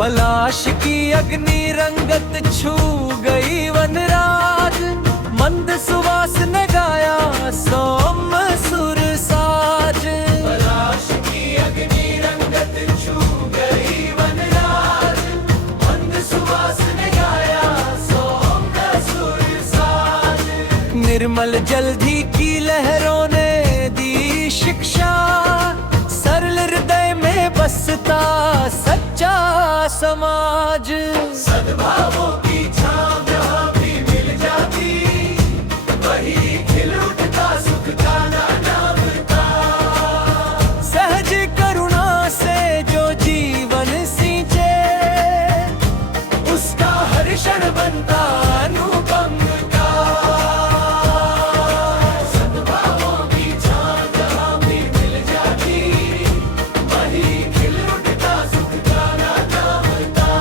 पलाश की अग्नि रंगत छू गई वनराज, मंद सुवास ने गाया सोम सुर साज। पलाश की अग्नि रंगत छू गई वनराज, मंद सुवास ने गाया सोम सुर साज। निर्मल जलधि की लहरों ने दी शिक्षा, सरल हृदय में बसता सच्चा समाज। सद्भावों की छाँव जहाँ भी मिल जाती, वही खिल उठता सुख का नाम था। सहज करुणा से जो जीवन सींचे, उसका हर क्षण बनता अनुपम का। सद्भावों की छाँव जहाँ भी मिल जाती, वही खिल उठता सुख का नाम था।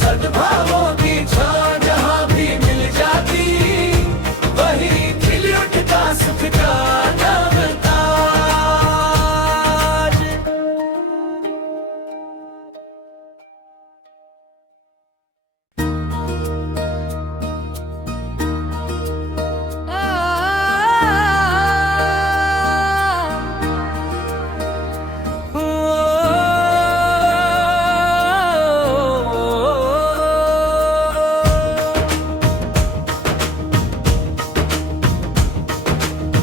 सद्भावों की छाँव जहाँ भी मिल जाती, वही खिल उठता सुख का नाम था।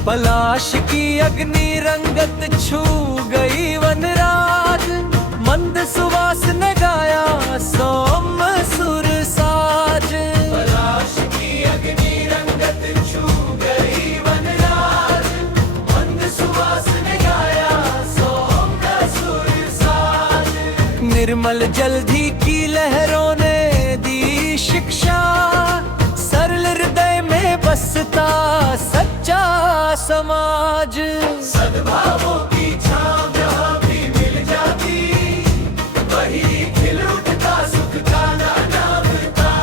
पलाश की अग्नि रंगत छू गई वनराज, मंद सुवास ने गाया सोम सुर साज। पलाश की अग्नि रंगत छू गई वनराज, मंद सुवास ने गाया सोम सुर साज। निर्मल जलधि की लहरों ने दी शिक्षा, सरल हृदय में बसता सच्चा समाज। सद्भावों की छाँव जहाँ भी मिल जाती, वही खिल उठता सुख का नाम था।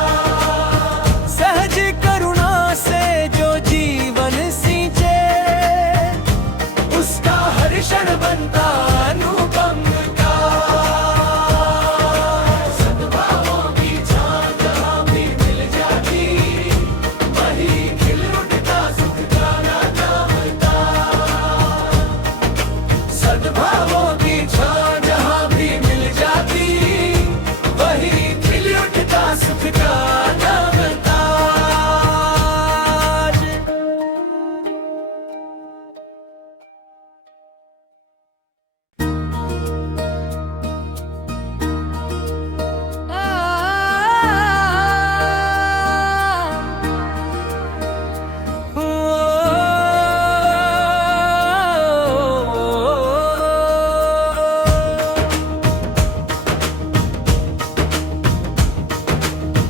सहज करुणा से जो जीवन सींचे, उसका हर क्षण बनता अनुपम का। सद्भावों की छाँव जहाँ भी मिल जाती, वही खिल उठता सुख का नाम था। सद्भावों की छाँव जहाँ भी मिल जाती, वही खिल उठता सुख का नाम था।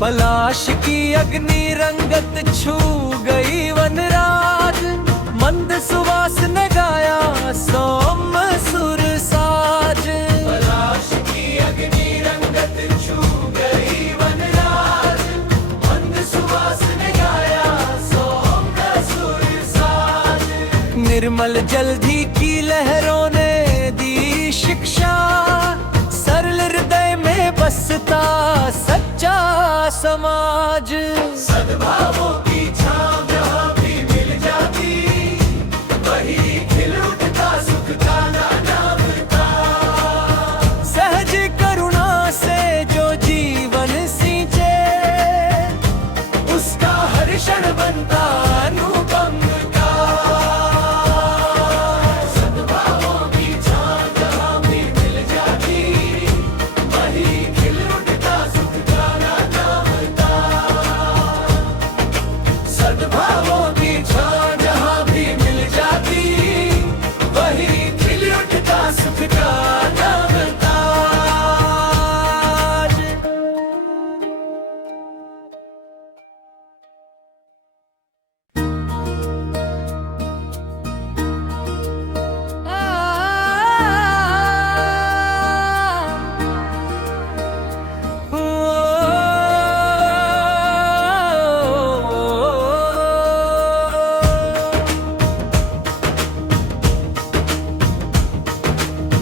पलाश की अग्नि रंगत छू गई वनराज, मंद सुवास ने गाया सोम सुर साज। पलाश की अग्नि रंगत छू गई वनराज, मंद सुवास ने गाया सोम सुर साज। निर्मल जलधि की लहरों ने दी शिक्षा, सरल हृदय में बसता सच्चा समाज। सद्भावों की छाँव जहाँ भी मिल जाती, वही खिल उठता सुख का नाम था। सहज करुणा से जो जीवन सींचे, उसका हर क्षण बनता अनुपम का। सद्भावों की छाँव जहाँ भी मिल जाती, वही खिल उठता सुख का नाम था। सद्भावों की छाँव जहाँ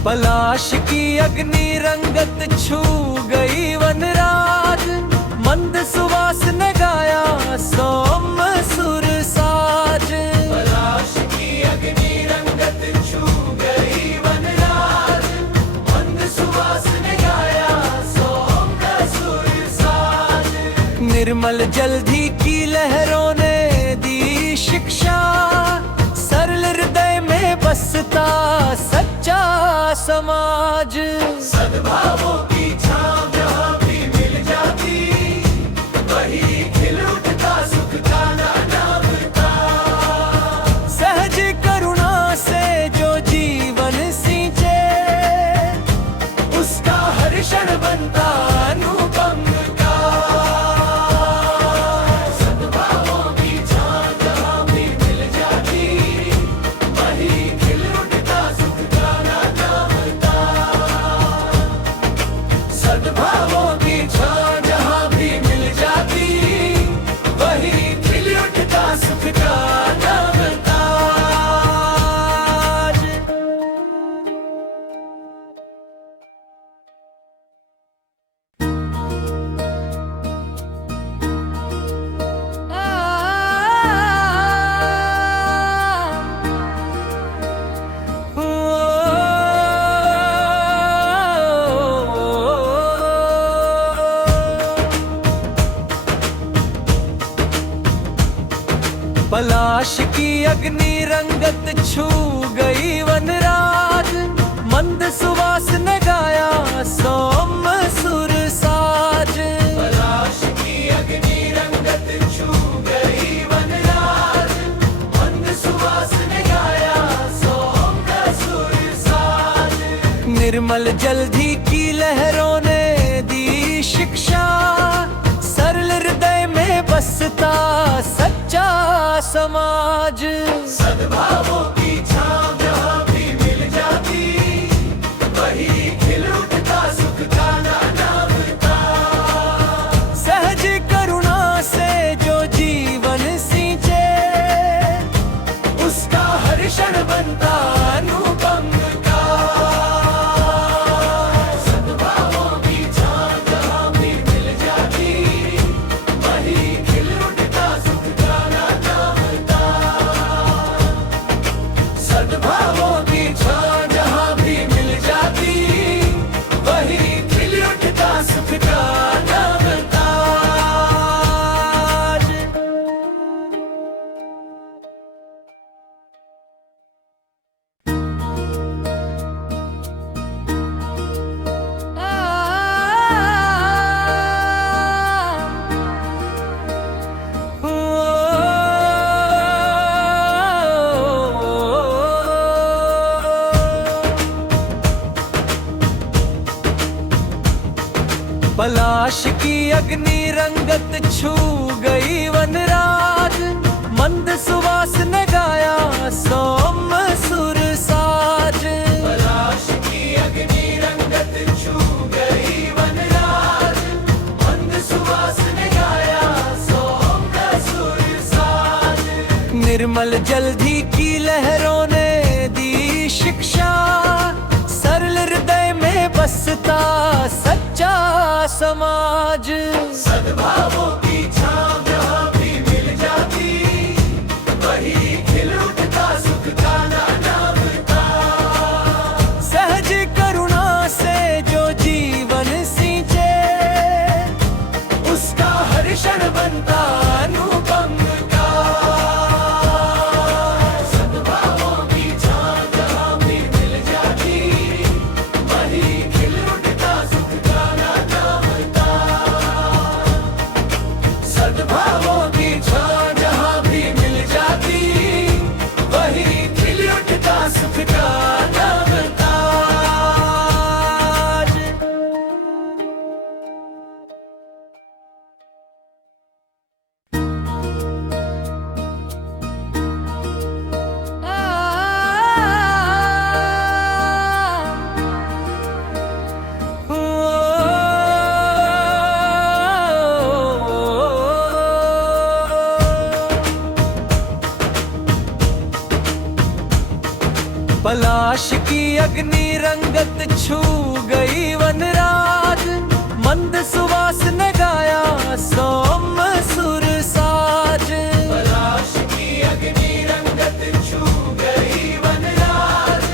पलाश की अग्नि रंगत छू गई वनराज, मंद सुवास ने गाया सोम सुर साज। पलाश की अग्नि रंगत छू गई वनराज, मंद सुवास ने गाया सोम सुर साज। निर्मल जलधि की लहरों ने दी शिक्षा, सरल हृदय में बसता सच्चा समाज। सद्भावों की छाँव जहाँ भी मिल जाती, वही खिल उठता सुख का नाम था। सहज करुणा से जो जीवन सींचे, उसका हर क्षण बनता अनुपम का। सद्भावों की छाँव जहाँ भी मिल जाती, वही खिल उठता सुख का नाम था। सद्भावों की छाँव जहाँ भी मिल जाती, वही खिल उठता सुख का नाम ताज। पलाश की अग्नि रंगत छू गई वनराज, मंद सुवास ने गाया सोम सुर साज। पलाश की अग्नि रंगत छू गई वनराज, मंद सुवास ने गाया सोम सुर साज। निर्मल जलधि की लहरों ने दी शिक्षा, सरल हृदय में बसता सच्चा समाज। सद्भावों की छाँव जहाँ भी मिल जाती, वही खिल उठता सुख का नाम था। सहज करुणा से जो जीवन सींचे, उसका हर क्षण बनता अनुपम का। सद्भावों की छाँव जहाँ भी मिल जाती, वही खिल उठता सुख का नाम था। सद्भावों की छाँव जहाँ भी मिल जाती, वही खिल उठता सुख का नाम ताज। पलाश की अग्नि रंगत छू गई वनराज, मंद सुवास ने गाया सोम सुर साज। पलाश की अग्नि रंगत छू गई वनराज, मंद सुवास ने गाया सोम सुर साज। निर्मल जलधि की लहरों ने दी शिक्षा, सरल हृदय में बसता सच्चा समाज। सद्भावों की छाँव जहाँ भी मिल जाती, वही खिल उठता सुख का नाम था। सहज करुणा से जो जीवन सींचे, उसका हर क्षण बनता अनुपम का। सद्भावों की छाँव जहाँ भी मिल जाती, वही खिल उठता सुख का नाम था। पलाश की अग्नि रंगत छू गई वनराज, मंद सुवास ने गाया सौम्य सुर साज। पलाश की अग्नि रंगत छू गई वनराज,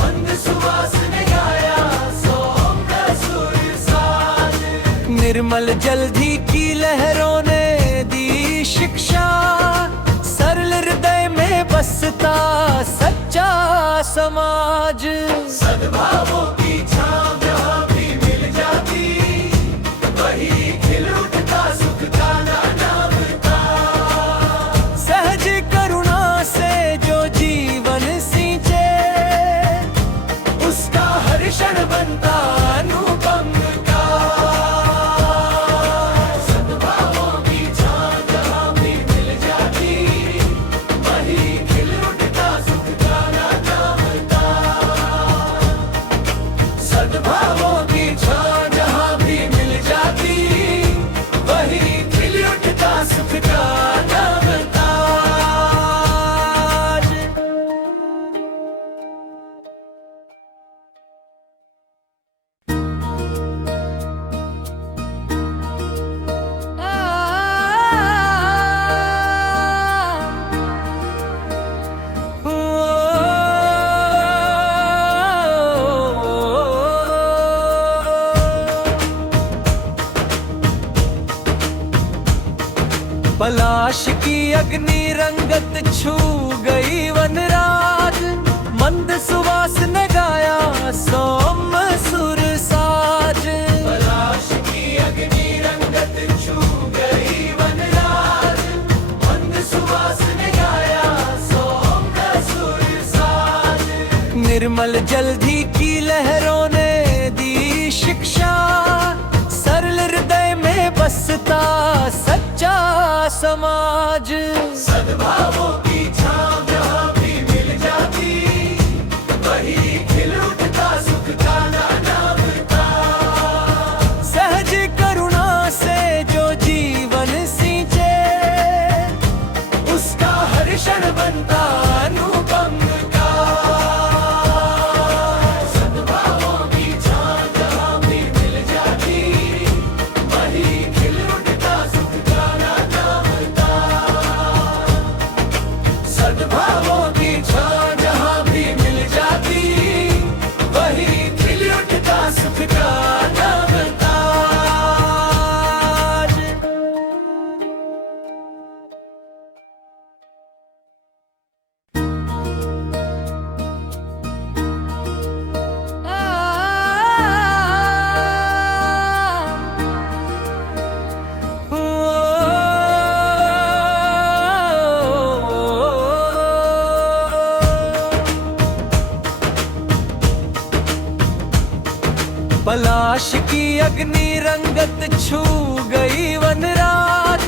मंद सुवास ने गाया सौम्य सुर साज। निर्मल जलधि की लहरों ने दी शिक्षा, सरल हृदय में बसता सच्चा समाज। सद्भावों की छाँव जहाँ भी मिल जाती, वही खिल उठता सुख का नाम था। सहज करुणा से जो जीवन सींचे, उसका हर क्षण बनता अनुपम का। सद्भावों की छाँव जहाँ भी मिल जाती, वही खिल उठता सुख का नाम था। सद्भावों की छाँव जहाँ भी मिल जाती, वही खिल उठता सुख का नाम ताज। पलाश की अग्नि रंगत छू गई वनराज, मंद सुवास ने गाया सौम्य सुर साज। पलाश की अग्नि रंगत छू गई वनराज, मंद सुवास ने गाया सौम्य सुर साज। निर्मल जलधि की लहरों ने दी शिक्षा, सरल हृदय में बसता सच्चा समाज। सद्भावों की छाँव जहाँ भी मिल जाती, वही खिल उठता सुख का नाम था। सहज करुणा से जो जीवन सींचे, उसका हर क्षण बनता अनुपम का। सद्भावों की छाँव जहाँ भी मिल जाती, वही खिल उठता सुख का नाम था। सद्भावों की छाँव जहाँ भी मिल जाती, वही खिल उठता सुख का नाम ताज। पलाश की अग्नि रंगत छू गई वनराज,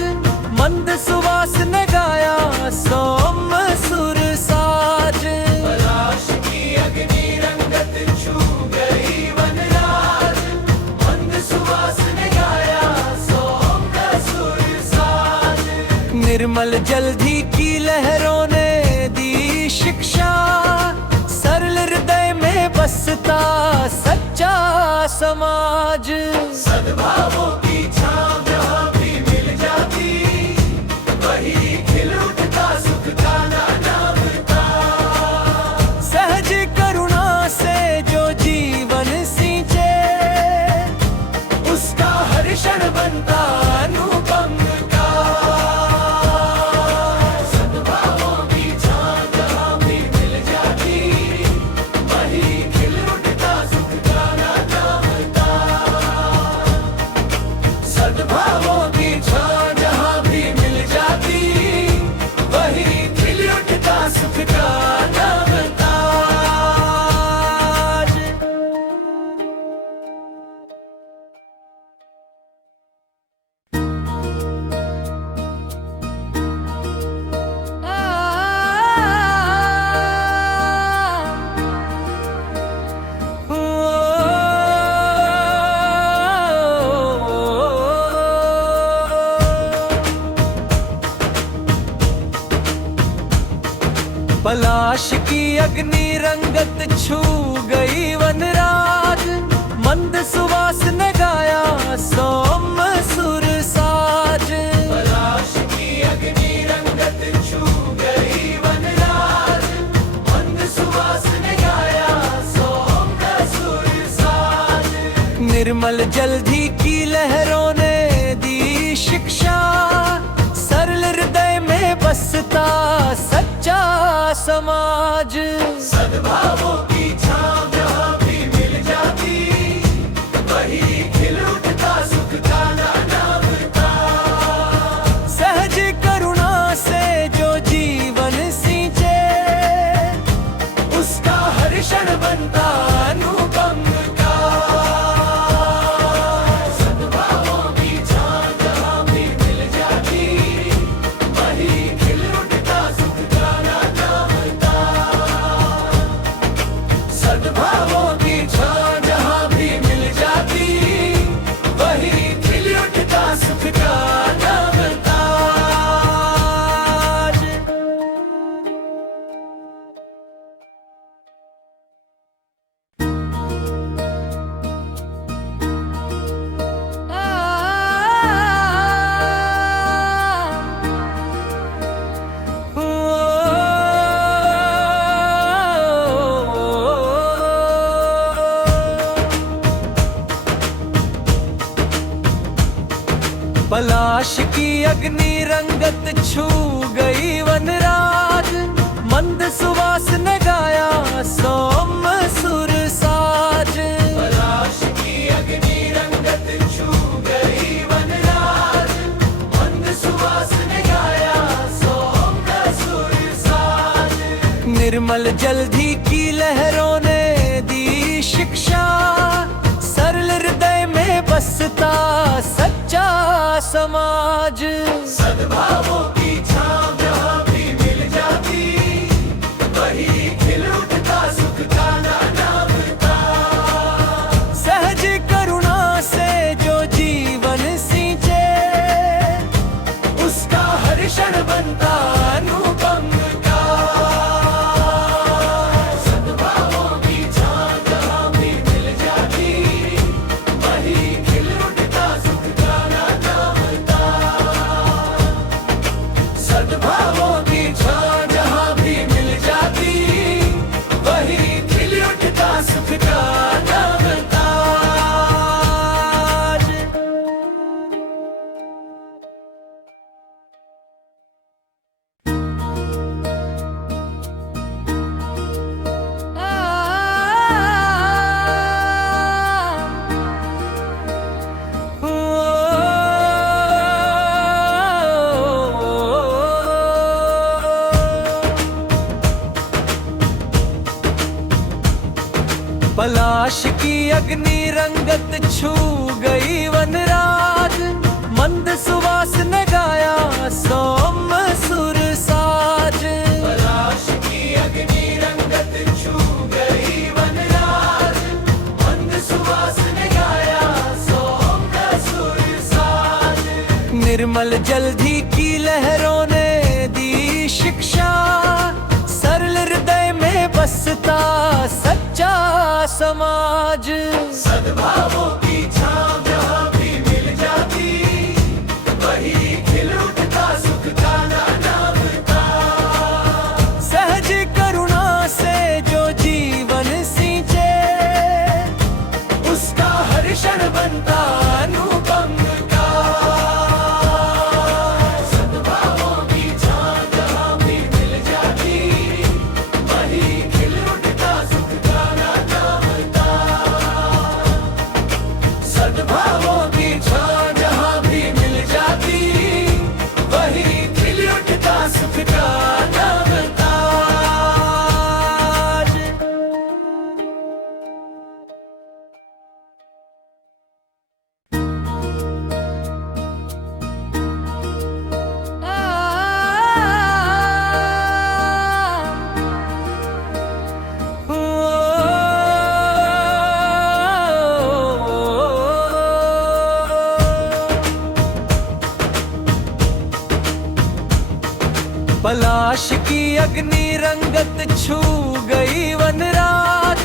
मंद सुवास ने गाया सौम्य सुर साज। पलाश की अग्नि रंगत छू गई वनराज, मंद सुवास ने गाया सौम्य सुर साज। निर्मल जलधि की लहरों ने दी शिक्षा, सरल हृदय में बसता सच्चा समाज। सद्भावों की छाँव जहाँ भी मिल जाती, वही खिल उठता सुख का नाम था। सहज करुणा से जो जीवन सींचे, उसका हर क्षण बनता अनुपम का। सद्भावों की छाँव जहाँ भी मिल जाती, वही खिल उठता सुख का नाम था। पलाश की अग्नि रंगत छू गई वनराज, मंद सुवास ने गाया सौम्य सुर साज। पलाश की अग्नि रंगत छू गई वनराज, मंद सुवास ने गाया सौम्य सुर साज। निर्मल जलधि की लहरों ने दी शिक्षा, सरल हृदय में बसता सच्चा समाज। सद्भावों की छाँव जहाँ भी मिल जाती, वही खिल उठता सुख का नाम था। सहज करुणा से जो जीवन सींचे, उसका हर क्षण बनता अनुपम का। सद्भावों की छाँव जहाँ भी मिल जाती, वही खिल उठता सुख का नाम था। सद्भावों की छाँव जहाँ भी मिल जाती, वही खिल उठता सुख का नाम ताज। पलाश की अग्नि रंगत छू गई वनराज, मंद सुवास ने गाया सौम्य सुर साज। पलाश की अग्नि रंगत छू गई वनराज, मंद सुवास ने गाया सौम्य सुर साज। निर्मल जलधि की लहरों ने दी शिक्षा, सरल हृदय में बसता सच्चा समाज। सद्भावों की छाँव जहाँ भी मिल जाती, वही खिल उठता सुख का नाम था। सहज करुणा से जो जीवन सींचे, उसका हर क्षण बनता अनुपम का। सद्भावों की छाँव जहाँ भी मिल जाती, वही खिल उठता सुख का नाम था। सद्भावों की छाँव जहाँ भी मिल जाती, वही खिल उठता सुख का नाम ताज। पलाश की अग्नि रंगत छू गई वनराज, मंद सुवास ने गाया सौम्य सुर साज। पलाश की अग्नि रंगत छू गई वनराज, मंद सुवास ने गाया सौम्य सुर साज। निर्मल जलधि की लहरों ने दी शिक्षा, सरल हृदय में बसता सच्चा समाज। सद्भावों की छाँव जहाँ भी मिल जाती, वही खिल उठता सुख का नाम था। सहज करुणा से जो जीवन सींचे, उसका हर क्षण बनता अनुपम का। सद्भावों की छाँव जहाँ भी मिल जाती, वही खिल उठता सुख का नाम था। पलाश की अग्नि रंगत छू गई वनराज,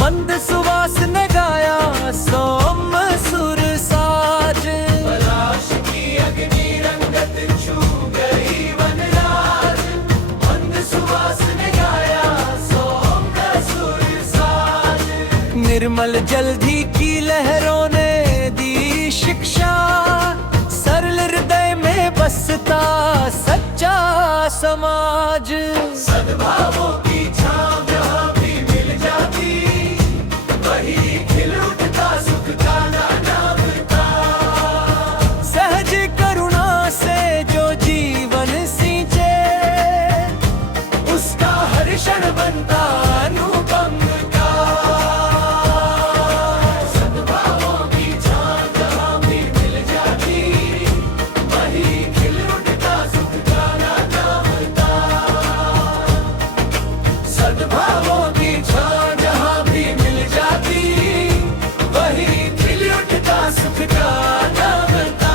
मंद सुवास ने गाया सौम्य सुर साज। पलाश की अग्नि रंगत छू गई वनराज, मंद सुवास ने गाया सौम्य सुर साज। निर्मल जलधि की लहरों ने दी शिक्षा, सरल हृदय में बसता सच्चा समाज। सद्भावों की छाँव जहाँ भी मिल जाती, वही खिल उठता सुख का नाम था। सहज करुणा से जो जीवन सींचे, उसका हर क्षण बनता अनुपम का। सद्भावों की छाँव जहाँ भी मिल जाती, वही खिल उठता सुख का नाम था। सद्भावों की छाँव जहाँ भी मिल जाती, वही खिल उठता सुख का नाम था।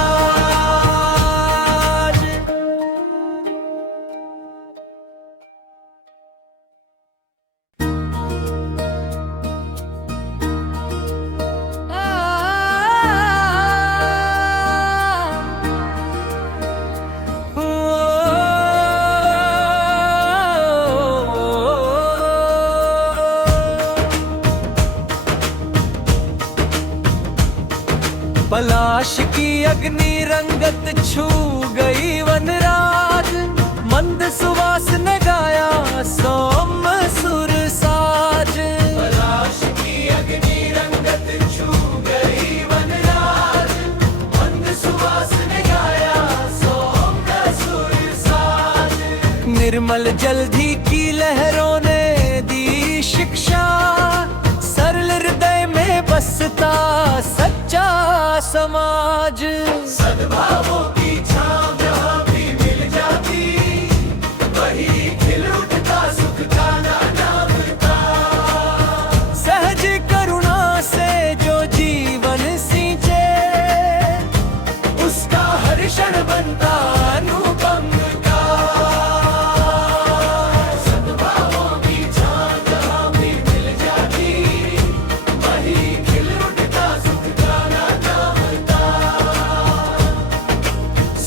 पलाश की अग्नि रंगत छू गई वनराज, मंद सुवास ने गाया सौम्य सुर साज। पलाश की अग्नि रंगत छू गई वनराज, मंद सुवास ने गाया सौम्य सुर साज। निर्मल जलधि की लहरों ने दी शिक्षा, सरल हृदय में बसता सच्चा समाज। सद्भावों की छाँव जहाँ भी मिल जाती, वही खिल उठता सुख का नाम था। सहज करुणा से जो जीवन सींचे, उसका हर क्षण बनता अनुपम का। सद्भावों की छाँव जहाँ भी मिल जाती, वही खिल उठता सुख का नाम था।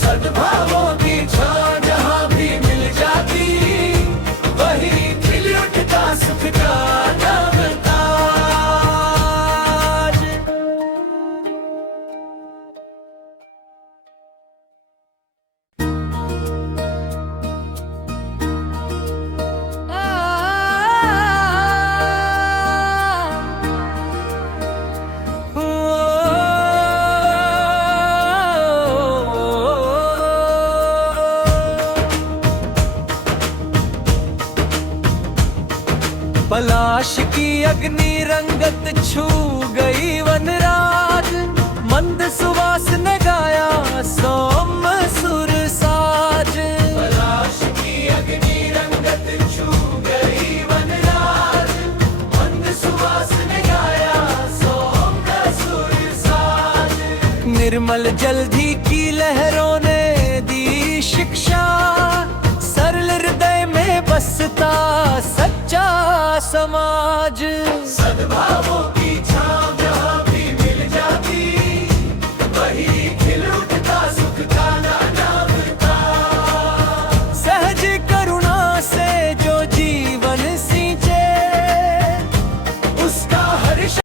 सद्भावों की छाँव जहाँ भी मिल जाती, वही खिल उठता सुख का नाम था। पलाश की अग्नि रंगत छू गई वनराज, मंद सुवास ने गाया सौम्य सुर साज। पलाश की अग्नि रंगत छू गई वनराज, मंद सुवास ने गाया सौम्य सुर साज। निर्मल जलधि की लहरों ने दी शिक्षा, सरल हृदय में बसता सच्चा समाज। सद्भावों की